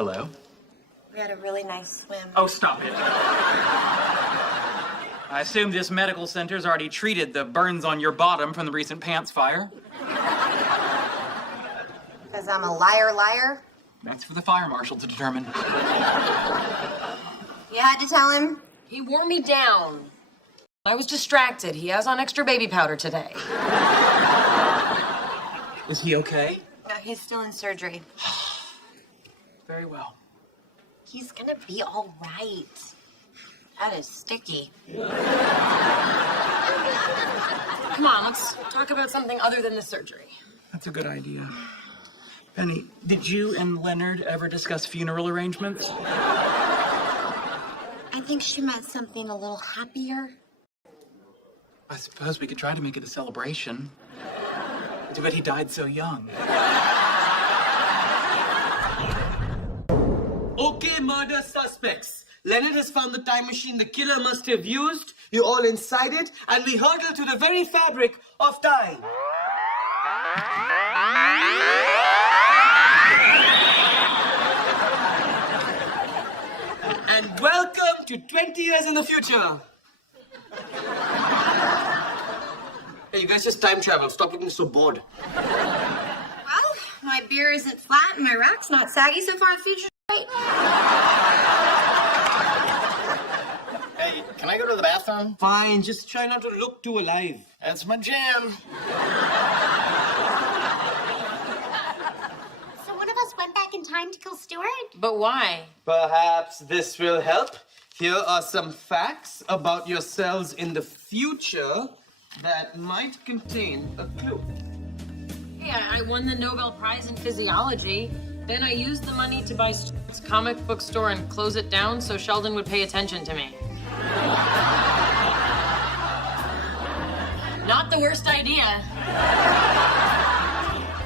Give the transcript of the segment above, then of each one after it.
Hello? We had a really nice swim. Oh, stop it. I assume this medical center's already treated the burns on your bottom from the recent pants fire. Because I'm a liar? That's for the fire marshal to determine. You had to tell him? He wore me down. I was distracted. He has on extra baby powder today. Is he okay? No, he's still in surgery. Very well. He's gonna be all right. That is sticky. Come on, let's talk about something other than the surgery. That's a good idea. Penny, did you and Leonard ever discuss funeral arrangements? I think she meant something a little happier. I suppose we could try to make it a celebration. Too bad he died so young. Okay, murder suspects. Leonard has found the time machine the killer must have used. You're all inside it, and we hurtle to the very fabric of time. And welcome to 20 years in the future. Hey, you guys just time travel. Stop looking so bored. Well, my beer isn't flat and my rack's not saggy so far. Future's right. Hey, can I go to the bathroom? Fine, just try not to look too alive. That's my jam. So one of us went back in time to kill Stuart? But why? Perhaps this will help. Here are some facts about yourselves in the future that might contain a clue. Hey, I won the Nobel Prize in Physiology. Then I used the money to buy Stuart's comic book store and close it down so Sheldon would pay attention to me. Not the worst idea.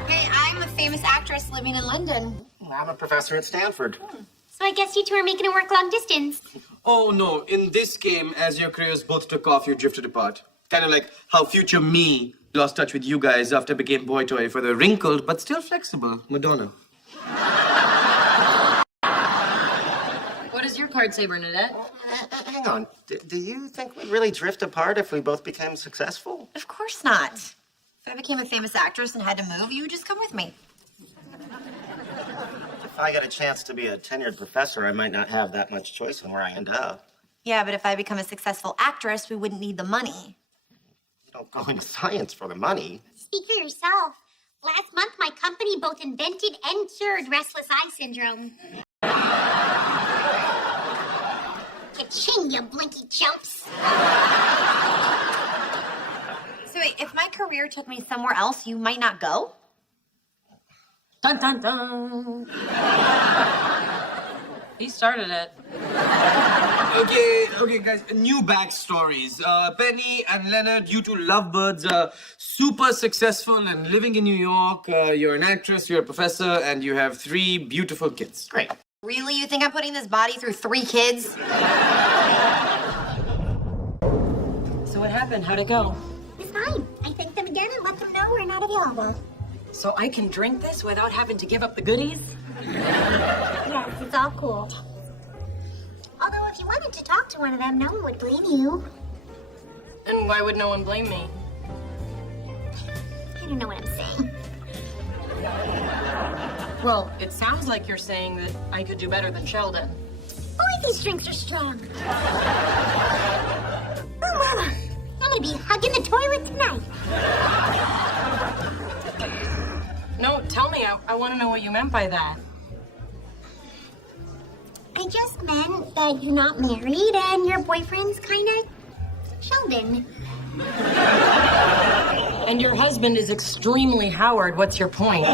Hey, I'm a famous actress living in London. I'm a professor at Stanford. So I guess you two are making it work long distance. Oh no, in this game, as your careers both took off, you drifted apart. Kind of like how future me lost touch with you guys after I became boy toy for the wrinkled but still flexible Madonna. What is your card say, Bernadette? Hang on. Do you think we'd really drift apart if we both became successful? Of course not. If I became a famous actress and had to move, you would just come with me. If I got a chance to be a tenured professor, I might not have that much choice in where I end up. Yeah, but if I become a successful actress, we wouldn't need the money. You don't go into science for the money. Speak for yourself. Last month, my company both invented and cured restless eye syndrome. Ka-ching, you blinky chumps. So wait, if my career took me somewhere else, you might not go? Dun, dun, dun. He started it. Okay, guys, new backstories. Penny and Leonard, you two lovebirds, super successful and living in New York. You're an actress, you're a professor, and you have 3 beautiful kids. Great. Really? You think I'm putting this body through 3 kids? So what happened? How'd it go? It's fine. I thanked them again and let them know we're not available. So I can drink this without having to give up the goodies? Yes, it's all cool. Although if you wanted to talk to one of them, no one would blame you. And why would no one blame me? I don't know what I'm saying. Well, it sounds like you're saying that I could do better than Sheldon. Only these drinks are strong. Oh, Mama, I'm gonna be hugging the toilet tonight. No, tell me. I want to know what you meant by that. I just meant that you're not married and your boyfriend's kind of Sheldon. And your husband is extremely Howard. What's your point?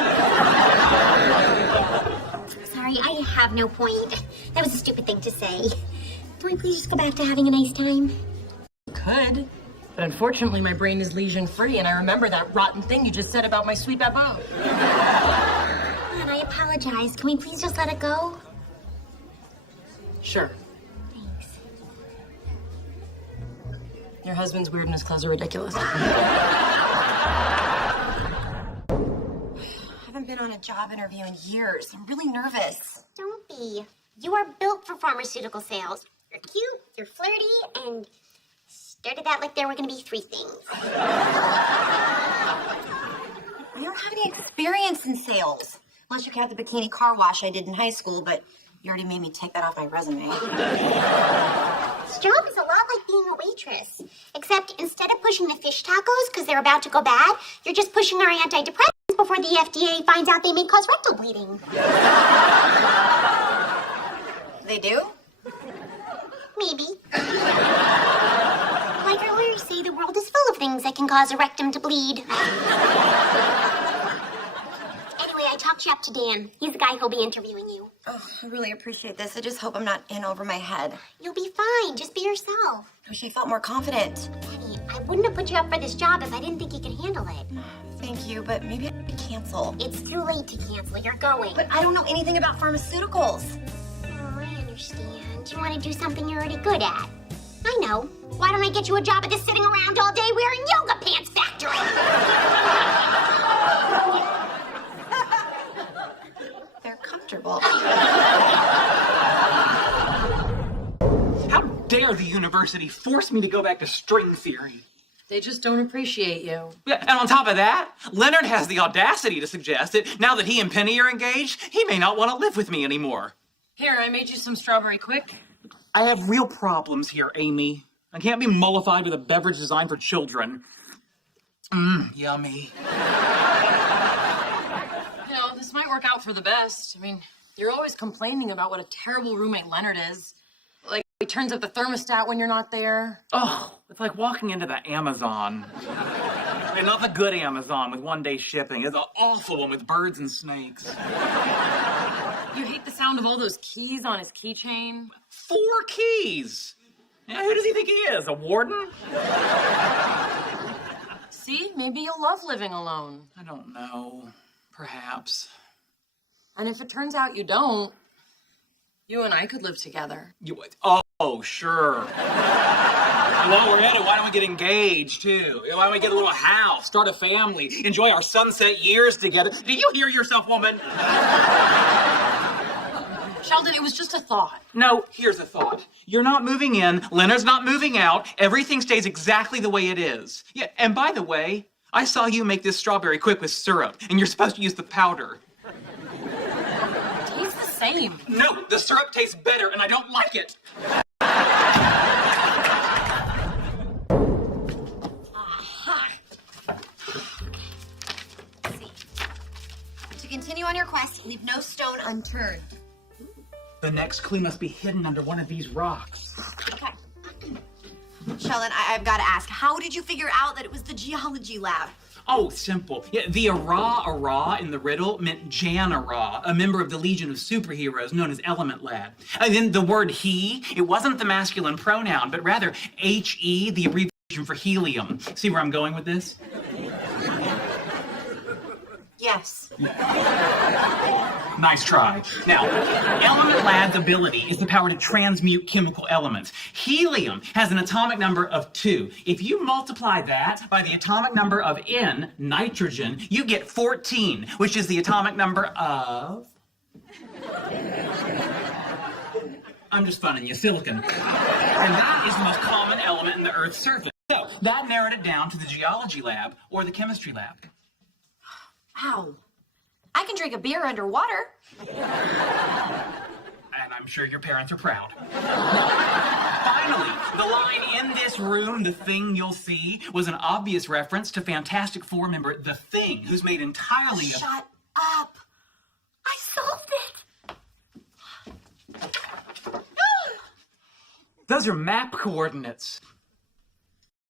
Sorry, I have no point. That was a stupid thing to say. Can we please just go back to having a nice time? Could. But unfortunately, my brain is lesion-free, and I remember that rotten thing you just said about my sweet baboo. And I apologize. Can we please just let it go? Sure. Thanks. Your husband's weirdness clothes are ridiculous. I haven't been on a job interview in years. I'm really nervous. Don't be. see. You are built for pharmaceutical sales. You're cute, you're flirty, and started out like there were going to be three things. I don't have any experience in sales. Unless you count the bikini car wash I did in high school, but you already made me take that off my resume. This job is a lot like being a waitress. Except instead of pushing the fish tacos because they're about to go bad, you're just pushing our antidepressants before the FDA finds out they may cause rectal bleeding. They do? Maybe. Like earlier, you say the world is full of things that can cause a rectum to bleed. Anyway, I talked you up to Dan. He's the guy who'll be interviewing you. Oh, I really appreciate this. I just hope I'm not in over my head. You'll be fine. Just be yourself. I wish I felt more confident. Penny, I wouldn't have put you up for this job if I didn't think you could handle it. Thank you, but maybe I could cancel. It's too late to cancel. You're going. But I don't know anything about pharmaceuticals. Oh, I understand. You want to do something you're already good at. I know. Why don't I get you a job at this sitting around all day wearing yoga pants factory? They're comfortable. How dare the university force me to go back to string theory? They just don't appreciate you. Yeah, and on top of that, Leonard has the audacity to suggest that now that he and Penny are engaged, he may not want to live with me anymore. Here, I made you some strawberry quick. I have real problems here, Amy. I can't be mollified with a beverage designed for children. Yummy. You know, this might work out for the best. I mean, you're always complaining about what a terrible roommate Leonard is. Like, he turns up the thermostat when you're not there. Oh, it's like walking into the Amazon. And not the good Amazon with one-day shipping. It's the awful one with birds and snakes. You hate the sound of all those keys on his keychain. 4 keys! Yeah, who does he think he is, a warden? See, maybe you'll love living alone. I don't know. Perhaps. And if it turns out you don't, you and I could live together. You would? Oh, sure. While we're at it, why don't we get engaged, too? Why don't we get a little house, start a family, enjoy our sunset years together? Do you hear yourself, woman? Sheldon, it was just a thought. No, here's a thought. You're not moving in, Leonard's not moving out, everything stays exactly the way it is. Yeah, and by the way, I saw you make this strawberry quick with syrup, and you're supposed to use the powder. It tastes the same. No, the syrup tastes better, and I don't like it. To continue on your quest, leave no stone unturned. The next clue must be hidden under one of these rocks. Okay. Sheldon, I've got to ask, how did you figure out that it was the geology lab? Oh, simple. Yeah, the ara in the riddle meant Jan Ara, a member of the Legion of Superheroes known as Element Lad. And then the word he, it wasn't the masculine pronoun, but rather HE, the abbreviation for helium. See where I'm going with this? Yes. Nice try. Now, Element Lad's ability is the power to transmute chemical elements. Helium has an atomic number of 2. If you multiply that by the atomic number of N, nitrogen, you get 14, which is the atomic number of... I'm just funning you, silicon. And that is the most common element in the Earth's surface. So, that narrowed it down to the geology lab or the chemistry lab. Wow. I can drink a beer underwater. And I'm sure your parents are proud. Finally, the line "in this room, the thing you'll see" was an obvious reference to Fantastic Four member The Thing, who's made entirely of... Shut up. I solved it. Those are map coordinates.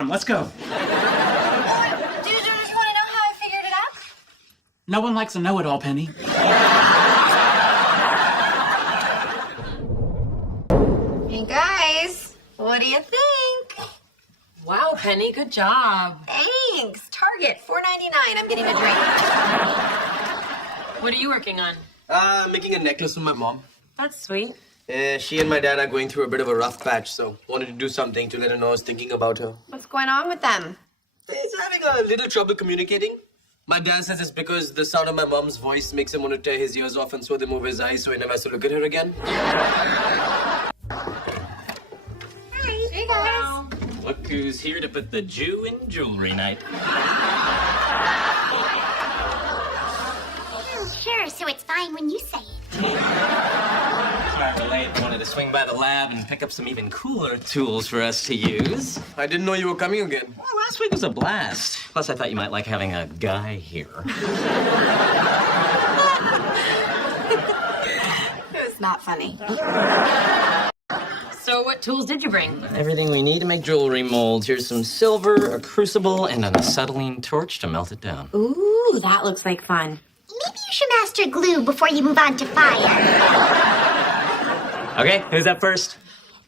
Let's go. Do you want to know how I figured it out? No one likes a know-it-all, Penny. Hey guys, what do you think? Wow, Penny, good job. Thanks. Target, $4.99. I'm getting a drink. What are you working on? Making a necklace for my mom. That's sweet. She and my dad are going through a bit of a rough patch, so wanted to do something to let her know I was thinking about her. What's going on with them? He's having a little trouble communicating. My dad says it's because the sound of my mom's voice makes him want to tear his ears off and sew them over his eyes so he never has to look at her again. Hey, guys. Look who's here to put the Jew in jewelry night. Sure, so it's fine when you say it. Rather late, wanted to swing by the lab and pick up some even cooler tools for us to use. I didn't know you were coming again. Well, last week was a blast. Plus, I thought you might like having a guy here. It's not funny. So what tools did you bring? Everything we need to make jewelry molds. Here's some silver, a crucible, and an acetylene torch to melt it down. Ooh, that looks like fun. Maybe you should master glue before you move on to fire. Okay, who's up first?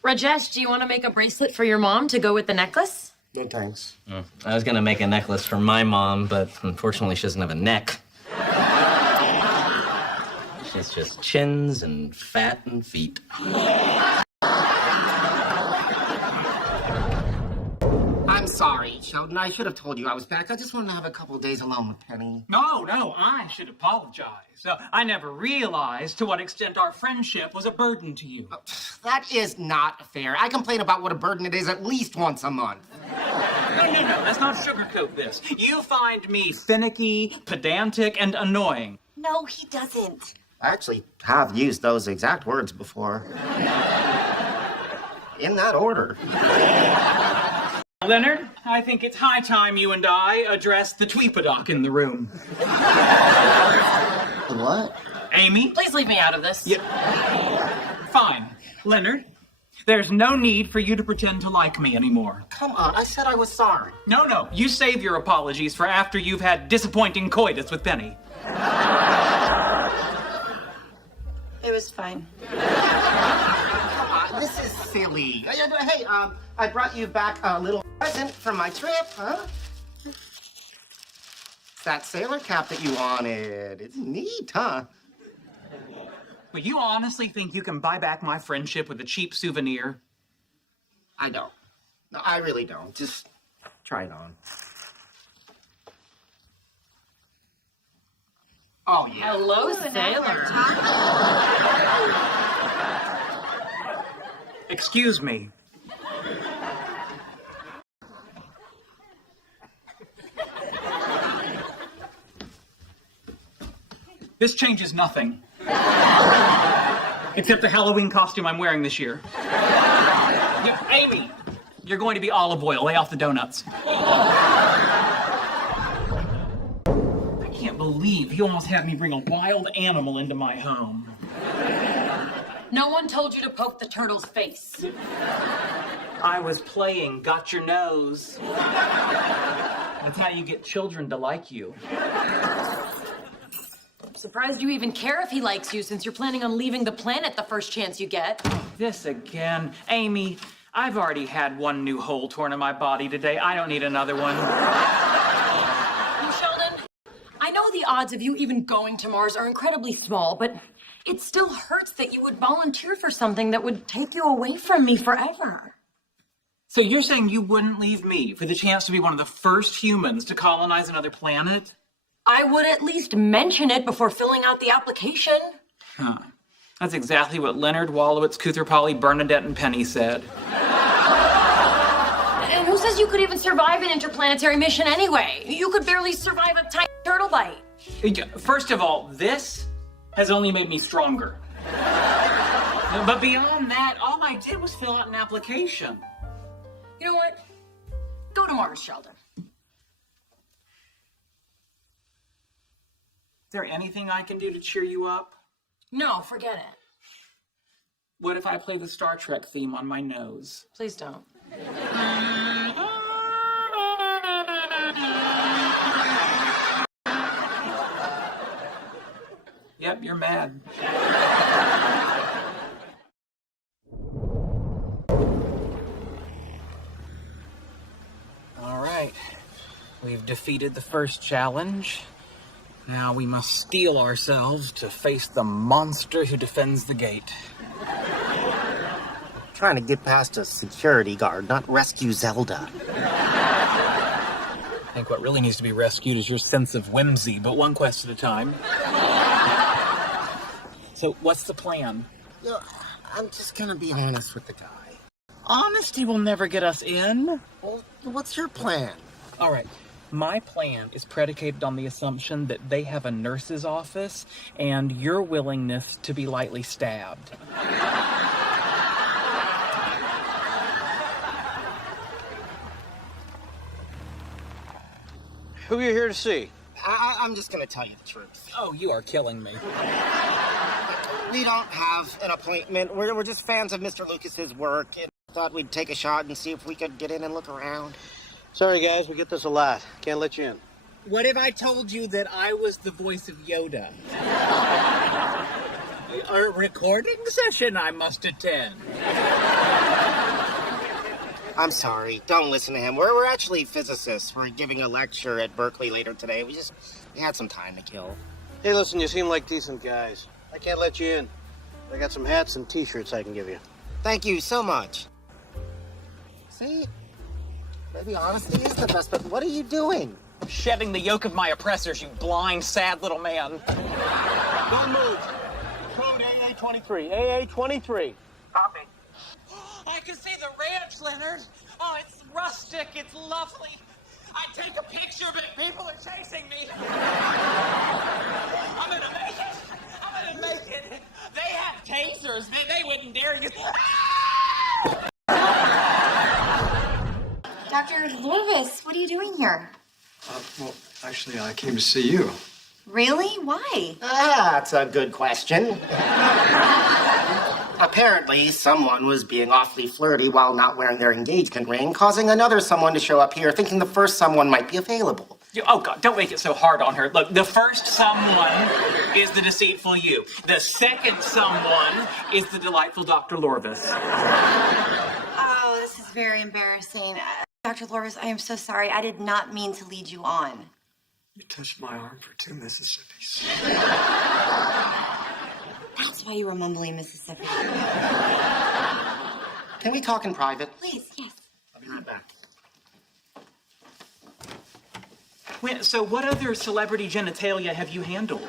Rajesh, do you want to make a bracelet for your mom to go with the necklace? No thanks. I was gonna make a necklace for my mom, but unfortunately she doesn't have a neck. She's just chins and fat and feet. I'm sorry, Sheldon. I should have told you I was back. I just wanted to have a couple of days alone with Penny. No, I should apologize. I never realized to what extent our friendship was a burden to you. That is not fair. I complain about what a burden it is at least once a month. No, let's not sugarcoat this. You find me finicky, pedantic, and annoying. No, he doesn't. I actually have used those exact words before. In that order. Leonard, I think it's high time you and I address the tweepadoc in the room. What? Amy? Please leave me out of this. Yeah. Fine. Leonard, there's no need for you to pretend to like me anymore. Come on, I said I was sorry. No, you save your apologies for after you've had disappointing coitus with Penny. It was fine. This is silly. Hey, I brought you back a little present from my trip, huh? It's that sailor cap that you wanted. It's neat, huh? But you honestly think you can buy back my friendship with a cheap souvenir? I don't. No, I really don't. Just try it on. Oh, yeah. Hello, sailor. Excuse me. This changes nothing. Except the Halloween costume I'm wearing this year. Yeah, Amy, you're going to be olive oil. Lay off the donuts. I can't believe you almost had me bring a wild animal into my home. No one told you to poke the turtle's face. I was playing Got Your Nose. That's how you get children to like you. I'm surprised you even care if he likes you since you're planning on leaving the planet the first chance you get. This again. Amy, I've already had one new hole torn in my body today. I don't need another one. Sheldon, I know the odds of you even going to Mars are incredibly small, but it still hurts that you would volunteer for something that would take you away from me forever. So you're saying you wouldn't leave me for the chance to be one of the first humans to colonize another planet? I would at least mention it before filling out the application. Huh. That's exactly what Leonard, Wallowitz, Kutherpolly, Bernadette, and Penny said. And who says you could even survive an interplanetary mission anyway? You could barely survive a tiny turtle bite. First of all, this has only made me stronger. But beyond that, all I did was fill out an application. You know what? Go to Mars, Sheldon. Is there anything I can do to cheer you up? No, forget it. What if I play the Star Trek theme on my nose? Please don't. Yep, you're mad. All right. We've defeated the first challenge. Now we must steel ourselves to face the monster who defends the gate. Trying to get past a security guard, not rescue Zelda. I think what really needs to be rescued is your sense of whimsy, but one quest at a time. So, what's the plan? Yo, I'm just gonna be honest with the guy. Honesty will never get us in. Well, what's your plan? All right. My plan is predicated on the assumption that they have a nurse's office and your willingness to be lightly stabbed. Who are you here to see? I'm just gonna tell you the truth. Oh, you are killing me. We don't have an appointment. We're just fans of Mr. Lucas's work and thought we'd take a shot and see if we could get in and look around. Sorry, guys, we get this a lot. Can't let you in. What if I told you that I was the voice of Yoda? A recording session I must attend. I'm sorry. Don't listen to him. We're actually physicists. We're giving a lecture at Berkeley later today. We had some time to kill. Hey, listen, you seem like decent guys. I can't let you in. I got some hats and t-shirts I can give you. Thank you so much. See? Maybe honesty is the best, but what are you doing? Shedding the yoke of my oppressors, you blind, sad little man. Don't move. Code AA-23. AA-23. Copy. I can see the ranch, Leonard. Oh, it's rustic. It's lovely. I'd take a picture, but people are chasing me. I'm gonna make it. I'm gonna make it. They have tasers. They wouldn't dare use. Dr. Lorvis, what are you doing here? Well, actually, I came to see you. Really? Why? That's a good question. Apparently, someone was being awfully flirty while not wearing their engagement ring, causing another someone to show up here thinking the first someone might be available. Oh, God, don't make it so hard on her. Look, the first someone is the deceitful you. The second someone is the delightful Dr. Lorvis. Oh, this is very embarrassing. Dr. Lorvis, I am so sorry. I did not mean to lead you on. You touched my arm for 2 Mississippis. That's why you were mumbling Mississippi. Can we talk in private? Please, yes. I'll be right back. So what other celebrity genitalia have you handled?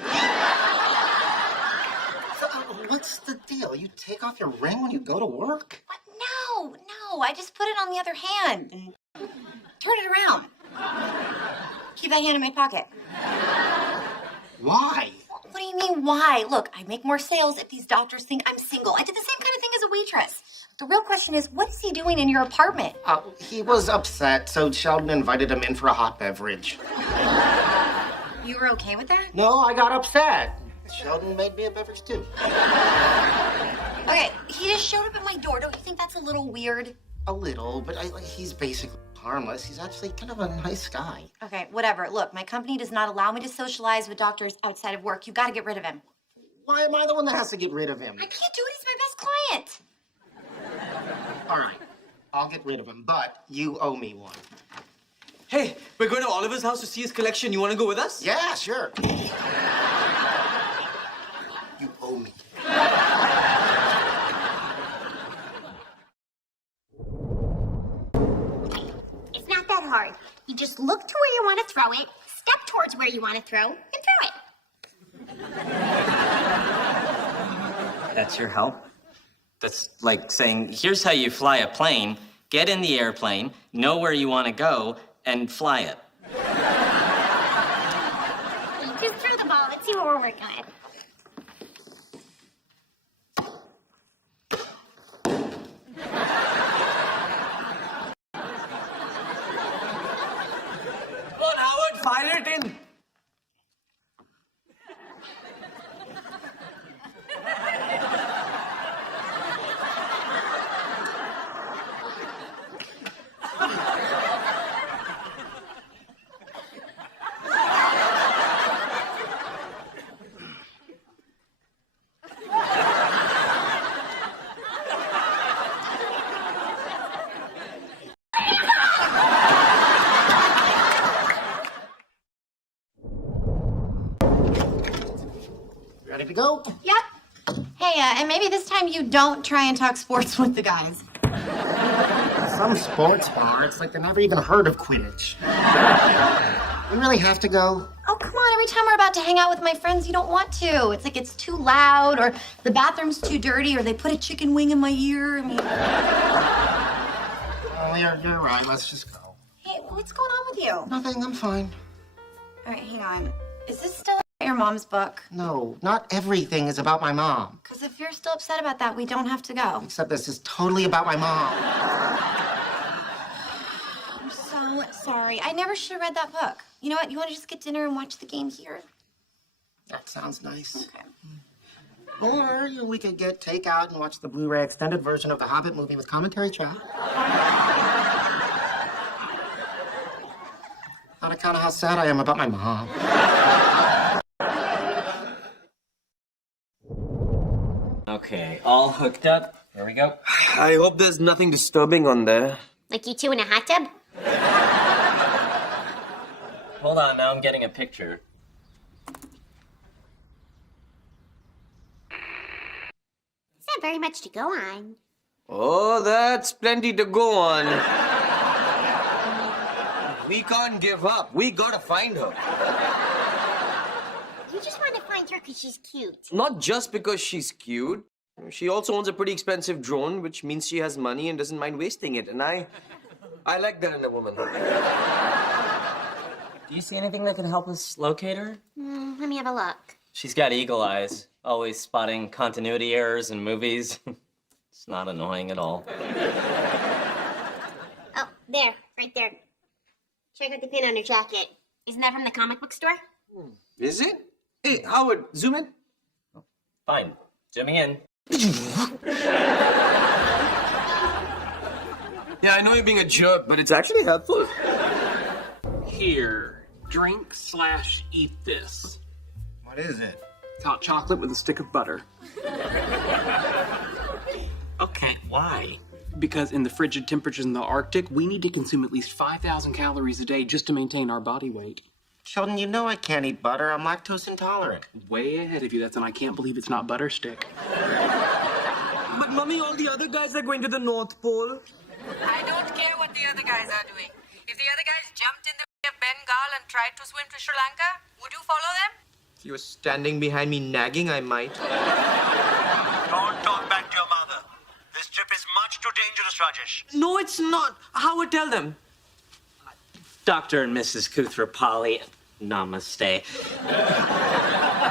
What's the deal? You take off your ring when you go to work? What? No. I just put it on the other hand and turn it around. Keep that hand in my pocket. Why? What do you mean, why? Look, I make more sales if these doctors think I'm single. I did the same kind of thing as a waitress. The real question is, what is he doing in your apartment? He was upset, so Sheldon invited him in for a hot beverage. You were okay with that? No, I got upset. Sheldon made me a beverage, too. Okay, he just showed up at my door. Don't you think that's a little weird? A little, but he's basically harmless. He's actually kind of a nice guy. Okay, whatever. Look, my company does not allow me to socialize with doctors outside of work. You gotta get rid of him. Why am I the one that has to get rid of him? I can't do it. He's my best client. All right, I'll get rid of him, but you owe me one. Hey, we're going to Oliver's house to see his collection. You want to go with us? Yeah, sure. You owe me. It's not that hard. You just look to where you want to throw it, step towards where you want to throw, and throw it. That's your help? That's like saying, here's how you fly a plane, get in the airplane, know where you want to go, and fly it. Just throw the ball. Let's see what we're working with. Well, Howard, fire it in. Ready to go? Yep. Hey, and maybe this time you don't try and talk sports with the guys. Some sports bar. It's like they never even heard of Quidditch. You really have to go? Oh, come on. Every time we're about to hang out with my friends, you don't want to. It's like it's too loud, or the bathroom's too dirty, or they put a chicken wing in my ear. I mean... Oh, you're right. Let's just go. Hey, what's going on with you? Nothing. I'm fine. All right, hang on. Is this still your mom's book? No, not everything is about my mom. Because if you're still upset about that, we don't have to go. Except this is totally about my mom. I'm so sorry. I never should have read that book. You know what? You want to just get dinner and watch the game here? That sounds nice. Okay. Or we could get takeout and watch the Blu-ray extended version of the Hobbit movie with commentary track. On account of how sad I am about my mom. Okay, all hooked up. Here we go. I hope there's nothing disturbing on there. Like you two in a hot tub? Hold on, now I'm getting a picture. It's not very much to go on. Oh, that's plenty to go on. We can't give up. We gotta find her. You just want to find her because she's cute. Not just because she's cute. She also owns a pretty expensive drone, which means she has money and doesn't mind wasting it. And I like that in a woman. Do you see anything that could help us locate her? Let me have a look. She's got eagle eyes, always spotting continuity errors in movies. It's not annoying at all. Oh, there, right there. Check out the pin on her jacket. Isn't that from the comic book store? Is it? Hey, Howard, zoom in. Fine, zooming in. Yeah, I know you're being a jerk, but it's actually helpful. Here, drink/eat this. What is it? It's hot chocolate with a stick of butter. Okay, why? Because in the frigid temperatures in the Arctic, we need to consume at least 5,000 calories a day just to maintain our body weight. Sheldon, you know I can't eat butter. I'm lactose intolerant. Way ahead of you, that's, and I can't believe it's not butter stick. But, Mummy, all the other guys are going to the North Pole. I don't care what the other guys are doing. If the other guys jumped in the Bay of Bengal and tried to swim to Sri Lanka, would you follow them? If you were standing behind me nagging, I might. Don't talk back to your mother. This trip is much too dangerous, Rajesh. No, it's not. Howard, tell them. Dr. and Mrs. Kuthrapali, namaste.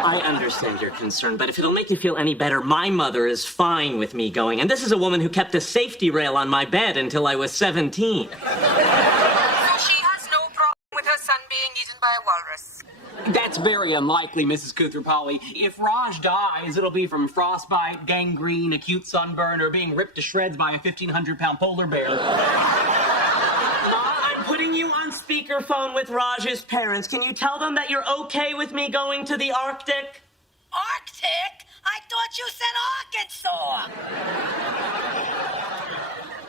I understand your concern, but if it'll make you feel any better, my mother is fine with me going. And this is a woman who kept a safety rail on my bed until I was 17. So she has no problem with her son being eaten by a walrus. That's very unlikely, Mrs. Kuthrapali. If Raj dies, it'll be from frostbite, gangrene, acute sunburn, or being ripped to shreds by a 1,500-pound polar bear. I'm putting you on speakerphone with Raj's parents. Can you tell them that you're okay with me going to the Arctic? Arctic? I thought you said Arkansas.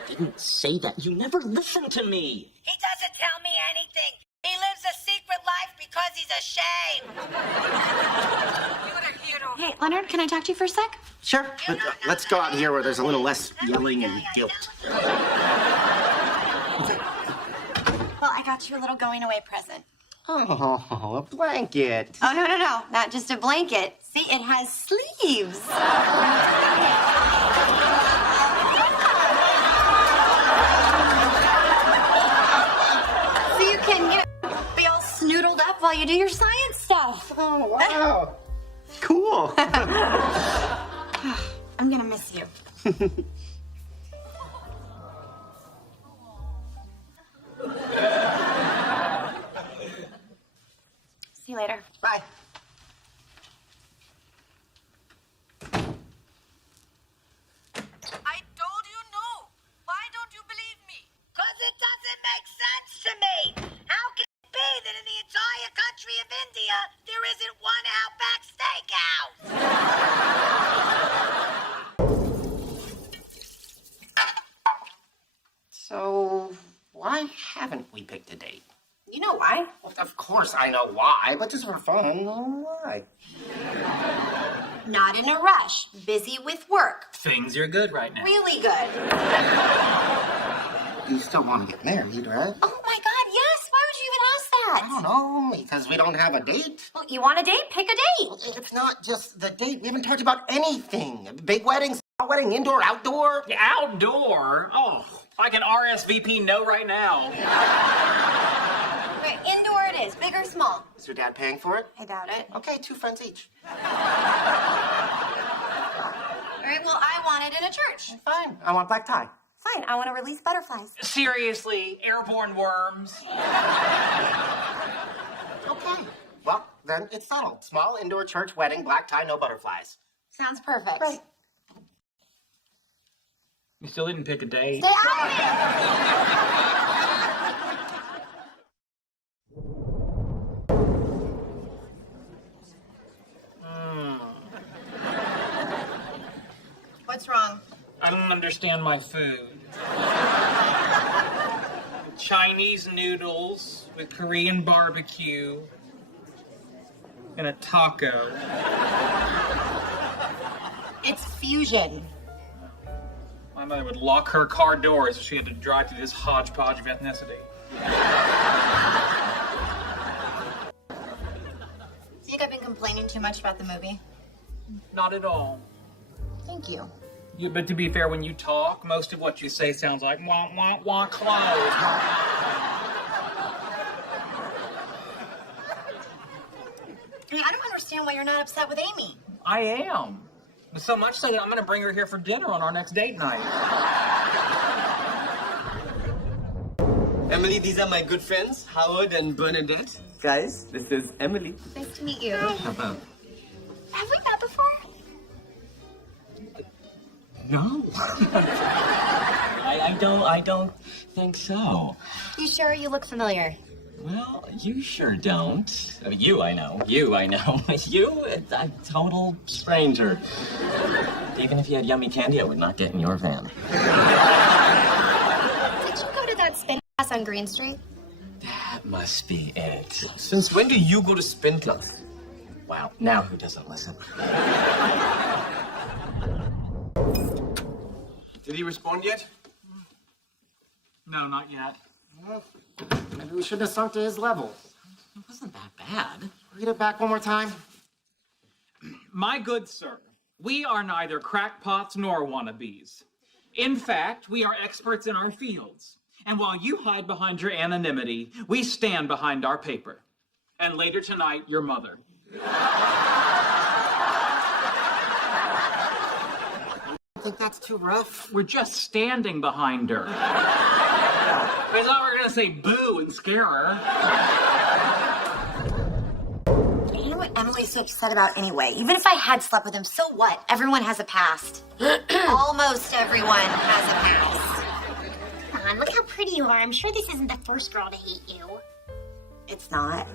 Didn't say that. You never listen to me. He doesn't tell me anything. He lives a secret life because he's ashamed. You're a hero. Hey, Leonard, can I talk to you for a sec? Sure. Let's go out here where there's a little less yelling and guilt. Well, I got you a little going-away present. Oh, a blanket. Oh, no, not just a blanket. See, it has sleeves. So you can, be all snoodled up while you do your science stuff. Oh, wow. Cool. I'm gonna miss you. See you later. Bye. I told you no. Why don't you believe me? Because it doesn't make sense to me. How can it be that in the entire country of India, there isn't one Outback Steakhouse? So, why haven't we picked a date? You know why? Well, of course I know why, but just for fun, why? Not in a rush. Busy with work. Things are good right now. Really good. You still want to get married, right? Oh my God, yes. Why would you even ask that? I don't know, because we don't have a date. Well, you want a date? Pick a date. It's not just the date. We haven't talked about anything. Big wedding, small wedding, indoor, outdoor. Outdoor? Oh, I can RSVP no right now. Right, indoor it is. Big or small? Is your dad paying for it? I doubt it. Okay, 2 friends each. All right, well, I want it in a church. Fine. I want black tie. Fine, I want to release butterflies. Seriously, airborne worms. Okay. Well, then it's settled. Small indoor church wedding, black tie, no butterflies. Sounds perfect. Right. You still didn't pick a date. Stay out of it! What's wrong? I don't understand my food. Chinese noodles with Korean barbecue and a taco. It's fusion. My mother would lock her car doors if she had to drive through this hodgepodge of ethnicity. Think I've been complaining too much about the movie? Not at all. Thank you. But to be fair, when you talk, most of what you say sounds like wah, wah, wah, close. I don't understand why you're not upset with Amy. I am. So much so that I'm going to bring her here for dinner on our next date night. Emily, these are my good friends, Howard and Bernadette. Guys, this is Emily. Nice to meet you. Have we met before? No. I don't think so. You sure you look familiar? Well, you sure don't. I mean, you, I know. You, I know. You, a total stranger. Even if you had yummy candy, I would not get in your van. Did you go to that spin class on Green Street? That must be it. Since when do you go to spin class? Wow, now who doesn't listen? Did he respond yet? No, not yet. Maybe we shouldn't have sunk to his level. It wasn't that bad. Read it back one more time. My good sir, we are neither crackpots nor wannabes. In fact, we are experts in our fields. And while you hide behind your anonymity, we stand behind our paper. And later tonight, your mother. I think that's too rough. We're just standing behind her. I thought we were gonna say boo and scare her. You know what Emily's so upset about anyway? Even if I had slept with him, so what? Everyone has a past. Almost everyone has a past. Come on, look how pretty you are. I'm sure this isn't the first girl to hate you. It's not.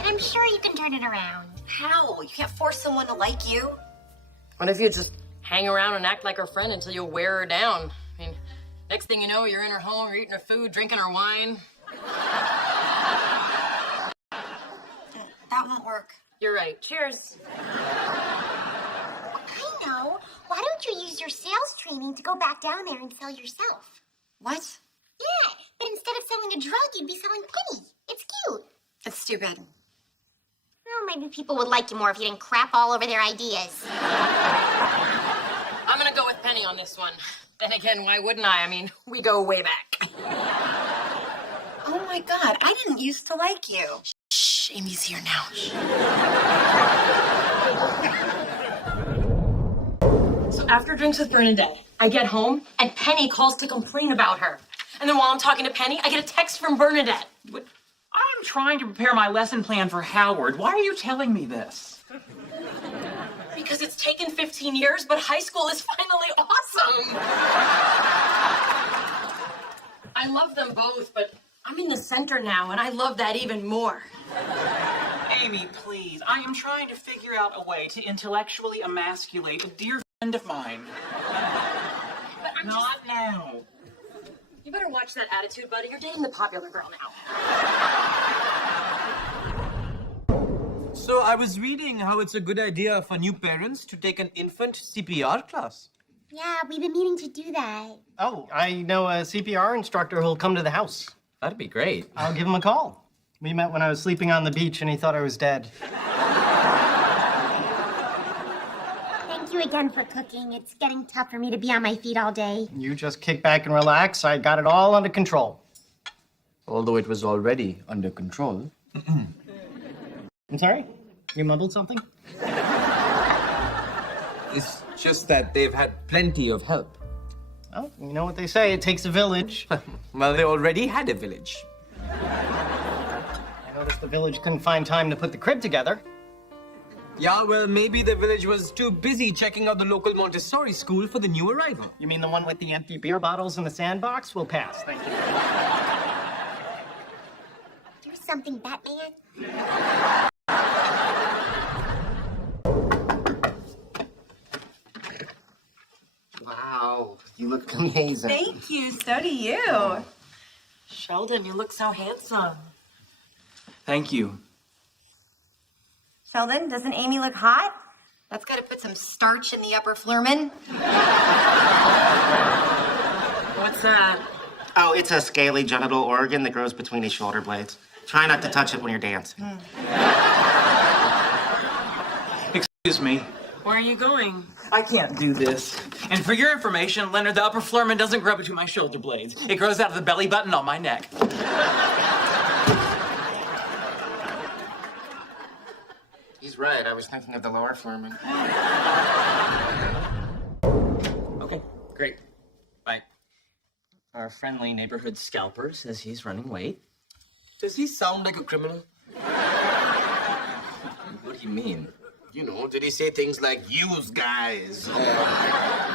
And I'm sure you can turn it around. How? You can't force someone to like you. What if you just hang around and act like her friend until you wear her down? I mean, next thing you know, you're in her home, you're eating her food, drinking her wine. That won't work. You're right. Cheers. I know. Why don't you use your sales training to go back down there and sell yourself? What? Yeah, but instead of selling a drug, you'd be selling Penny. It's cute. It's stupid. Well, maybe people would like you more if you didn't crap all over their ideas. I'm gonna go with Penny on this one. Then again, why wouldn't I? I mean, we go way back. Oh my God, I didn't used to like you. Shh, Amy's here now. So after drinks with Bernadette, I get home and Penny calls to complain about her. And then while I'm talking to Penny, I get a text from Bernadette. But I'm trying to prepare my lesson plan for Howard. Why are you telling me this? Because it's taken 15 years, but high school is finally awesome. I love them both, but I'm in the center now, and I love that even more. Amy, please. I am trying to figure out a way to intellectually emasculate a dear friend of mine. But I'm Not now. You better watch that attitude, buddy. You're dating the popular girl now. So I was reading how it's a good idea for new parents to take an infant CPR class. Yeah, we've been meaning to do that. Oh, I know a CPR instructor who'll come to the house. That'd be great. I'll give him a call. We met when I was sleeping on the beach and he thought I was dead. Thank you again for cooking. It's getting tough for me to be on my feet all day. You just kick back and relax. I got it all under control. Although it was already under control. I'm sorry? You mumbled something? It's just that they've had plenty of help. Well, you know what they say, it takes a village. Well, they already had a village. I noticed the village couldn't find time to put the crib together. Yeah, well, maybe the village was too busy checking out the local Montessori school for the new arrival. You mean the one with the empty beer bottles in the sandbox? We'll pass, thank you. Do something, Batman. Wow, you look amazing. Thank you. So do you. Sheldon, you look so handsome. Thank you. Sheldon, doesn't Amy look hot? That's got to put some starch in the upper flerman. What's that? Oh, it's a scaly genital organ that grows between his shoulder blades. Try not to touch it when you're dancing. Excuse me. Where are you going? I can't do this. And for your information, Leonard, the upper flerman doesn't grow between my shoulder blades. It grows out of the belly button on my neck. He's right. I was thinking of the lower flerman. Okay, great. Bye. Our friendly neighborhood scalper says he's running late. Does he sound like a criminal? What do you mean? You know, did he say things like, "Use guys"?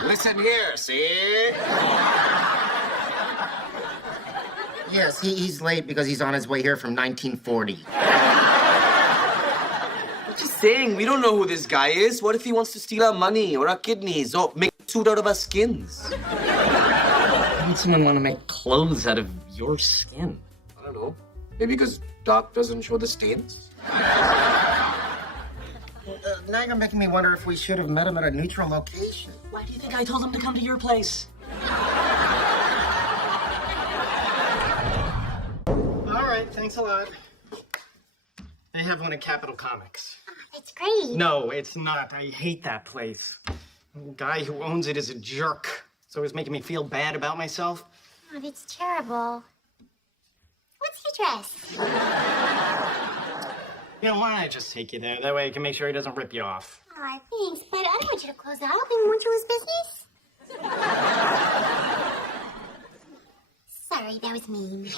Listen here, see? Yes, he's late because he's on his way here from 1940. I'm just saying, we don't know who this guy is. What if he wants to steal our money or our kidneys or make a suit out of our skins? Why would someone want to make clothes out of your skin? I don't know. Maybe because Doc doesn't show the stains? Now you're making me wonder if we should have met him at a neutral location. Why do you think I told him to come to your place? All right, thanks a lot. They have one at Capitol Comics. That's great. No, it's not. I hate that place. The guy who owns it is a jerk. It's always making me feel bad about myself. Oh, that's terrible. What's your address? You know, why don't I just take you there? That way I can make sure he doesn't rip you off. Aw, thanks, but I don't want you to close out. I want you his business. Sorry, that was mean.